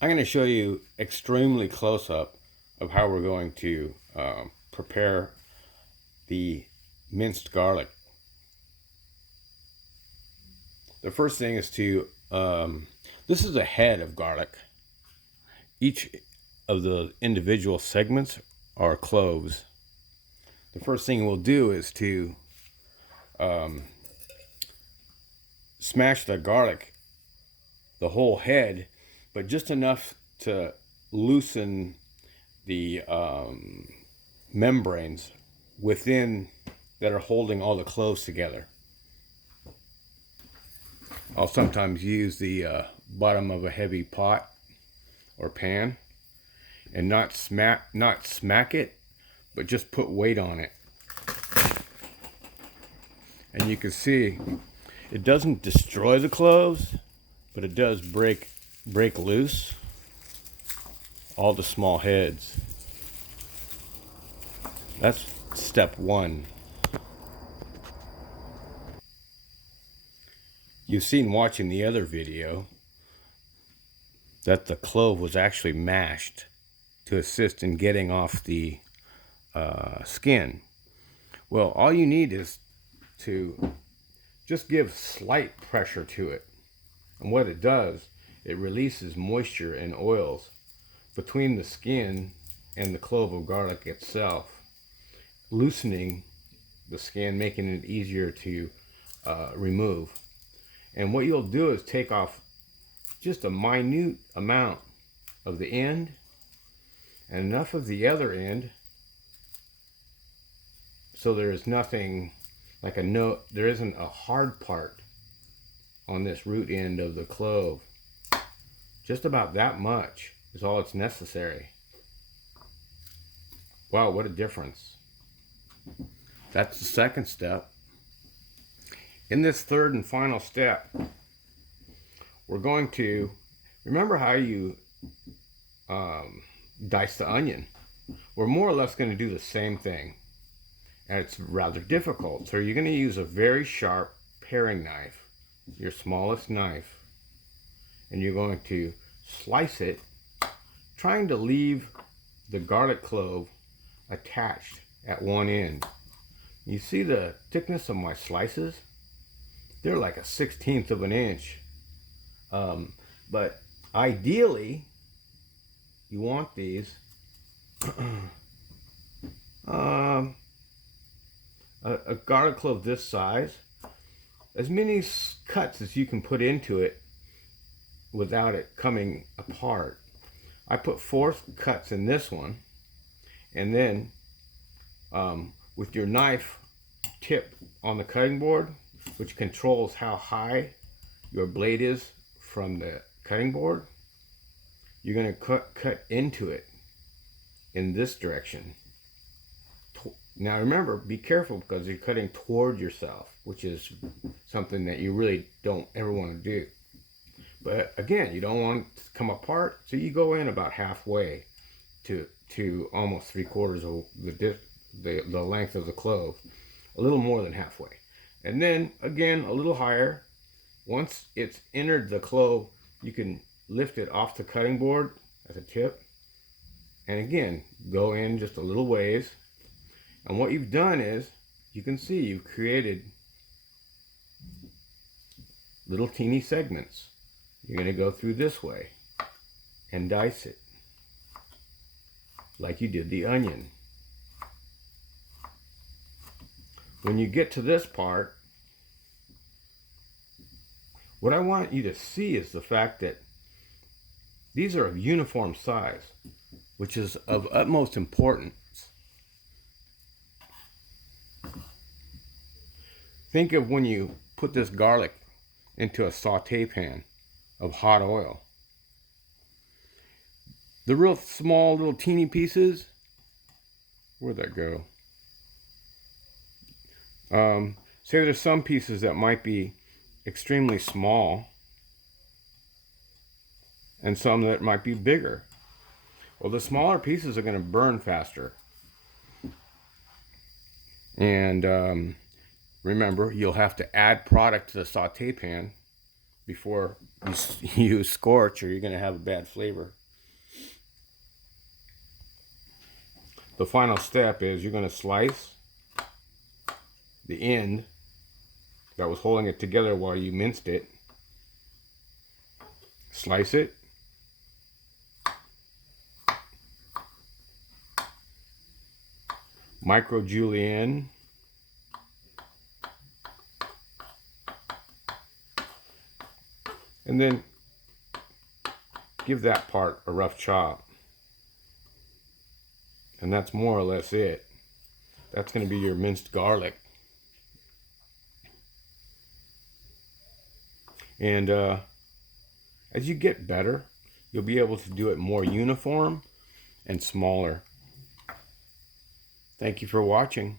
I'm going to show you extremely close up of how we're going to prepare the minced garlic. The first thing is this is a head of garlic. Each of the individual segments are cloves. The first thing we'll do is to smash the garlic, the whole head, but just enough to loosen the membranes within that are holding all the cloves together. I'll sometimes use the bottom of a heavy pot or pan and not smack it, but just put weight on it. And you can see it doesn't destroy the cloves, but it does break loose all the small heads. That's step one. You've seen watching the other video that the clove was actually mashed to assist in getting off the skin. Well, all you need is to just give slight pressure to it. And what it does, it releases moisture and oils between the skin and the clove of garlic itself, loosening the skin, making it easier to remove. And what you'll do is take off just a minute amount of the end and enough of the other end so there is nothing like there isn't a hard part on this root end of the clove. Just about that much is all it's necessary. Wow, what a difference. That's the second step. In this third and final step, we're going to, remember how you dice the onion? We're more or less going to do the same thing. And it's rather difficult. So you're going to use a very sharp paring knife, your smallest knife, and you're going to slice it, trying to leave the garlic clove attached at one end. You see the thickness of my slices? They're like a 1/16 of an inch. But ideally, you want these a garlic clove this size, as many cuts as you can put into it without it coming apart. I put 4 cuts in this one, and then with your knife tip on the cutting board, which controls how high your blade is from the cutting board, you're going to cut into it in this direction. Now remember, be careful because you're cutting toward yourself, which is something that you really don't ever want to do. But again, you don't want it to come apart, so you go in about halfway to almost 3/4 of the length of the clove, a little more than halfway. And then again, a little higher. Once it's entered the clove, you can lift it off the cutting board as a tip, and again, go in just a little ways. And what you've done is, you can see you've created little teeny segments. You're going to go through this way and dice it like you did the onion. When you get to this part, what I want you to see is the fact that these are of uniform size, which is of utmost importance. Think of when you put this garlic into a saute pan of hot oil. The real small little teeny pieces, where'd that go? Say there's some pieces that might be extremely small and some that might be bigger. Well, the smaller pieces are going to burn faster. And remember, you'll have to add product to the saute pan. before you scorch, or you're going to have a bad flavor. The final step is you're going to slice the end that was holding it together while you minced it. Slice it. Micro julienne. And then give that part a rough chop. And that's more or less it. That's going to be your minced garlic. And as you get better, you'll be able to do it more uniform and smaller. Thank you for watching.